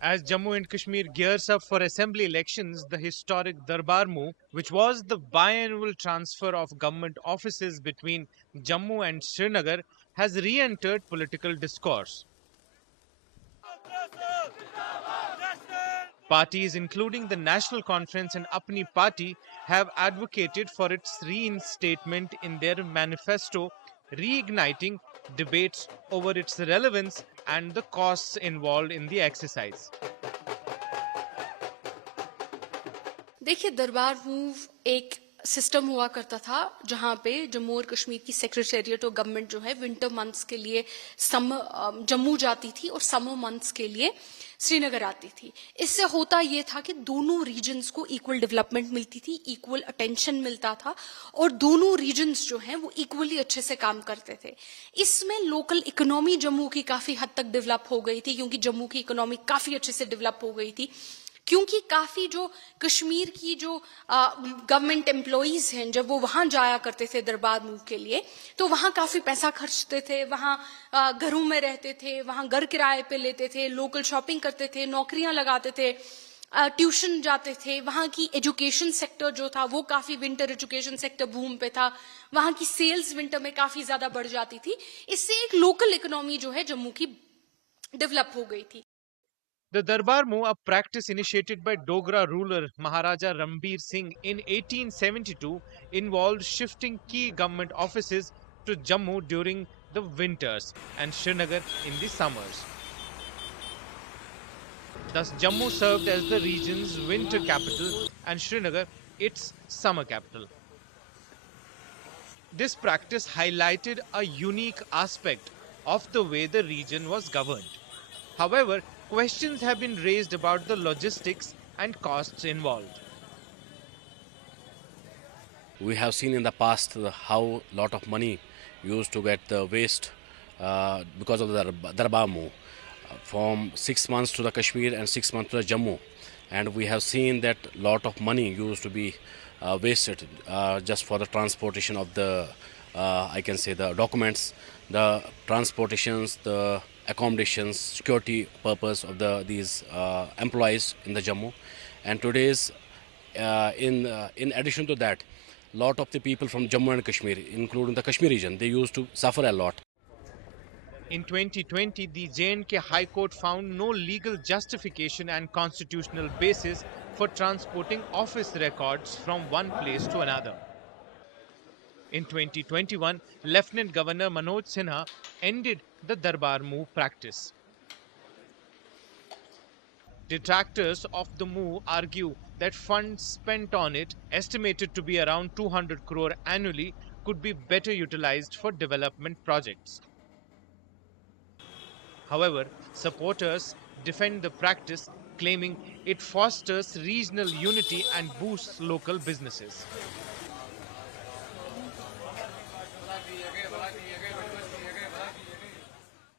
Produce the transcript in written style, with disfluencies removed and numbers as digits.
As Jammu and Kashmir gears up for assembly elections, the historic Darbar move, which was the biannual transfer of government offices between Jammu and Srinagar, has re-entered political discourse. Parties including the National Conference and Apni Party have advocated for its reinstatement in their manifesto, reigniting debates over its relevance and the costs involved in the exercise. देखिए दरबार move एक system हुआ करता था जहां पे जम्मू और कश्मीर की सेक्रेटेरिएट और गवर्नमेंट जो है विंटर मंथ्स के लिए जम्मू जाती थी और समर मंथ्स के लिए श्रीनगर आती थी। इससे होता यह था कि दोनों रीजन्स को इक्वल डेवलपमेंट मिलती थी, इक्वल अटेंशन मिलता था और दोनों रीजन्स जो हैं वो इक्वली अच्छे से काम करते थे। इसमें लोकल इकोनॉमी जम्मू की काफी हद तक डेवलप हो गई थी, क्योंकि जम्मू की इकोनॉमी काफी अच्छे से डेवलप हो गई थी, क्योंकि काफी जो कश्मीर की जो गवर्नमेंट एम्प्लॉइज हैं जब वो वहां जाया करते थे दरबार मूव के लिए, तो वहां काफी पैसा खर्चते थे, वहां घरों में रहते थे, वहां घर किराए पे लेते थे, लोकल शॉपिंग करते थे, नौकरियां लगाते थे, ट्यूशन जाते थे। वहां की एजुकेशन सेक्टर जो था वो काफी विंटर एजुकेशन सेक्टर बूम पे था, वहां की सेल्स विंटर में काफी ज्यादा बढ़ जाती थी। इससे एक लोकल इकोनॉमी जो है जम्मू की डेवलप हो गई थी। The Darbar move, a practice initiated by Dogra ruler Maharaja Rambir Singh in 1872, involved shifting key government offices to Jammu during the winters and Srinagar in the summers. Thus, Jammu served as the region's winter capital and Srinagar its summer capital. This practice highlighted a unique aspect of the way the region was governed. However, questions have been raised about the logistics and costs involved. We have seen in the past how lot of money used to get the waste because of the Darbar move, from 6 months to the Kashmir and 6 months to the Jammu, and we have seen that lot of money used to be wasted just for the transportation of the I can say the documents, the transportations, the accommodations, security purpose of these employees in the Jammu. And today's in addition to that, lot of the people from Jammu and Kashmir, including the Kashmir region, they used to suffer a lot. In 2020, the J&K High Court found no legal justification and constitutional basis for transporting office records from one place to another. In 2021, Lieutenant Governor Manoj Sinha ended the Darbar move practice. Detractors of the move argue that funds spent on it, estimated to be around 200 crore annually, could be better utilized for development projects. However, supporters defend the practice, claiming it fosters regional unity and boosts local businesses.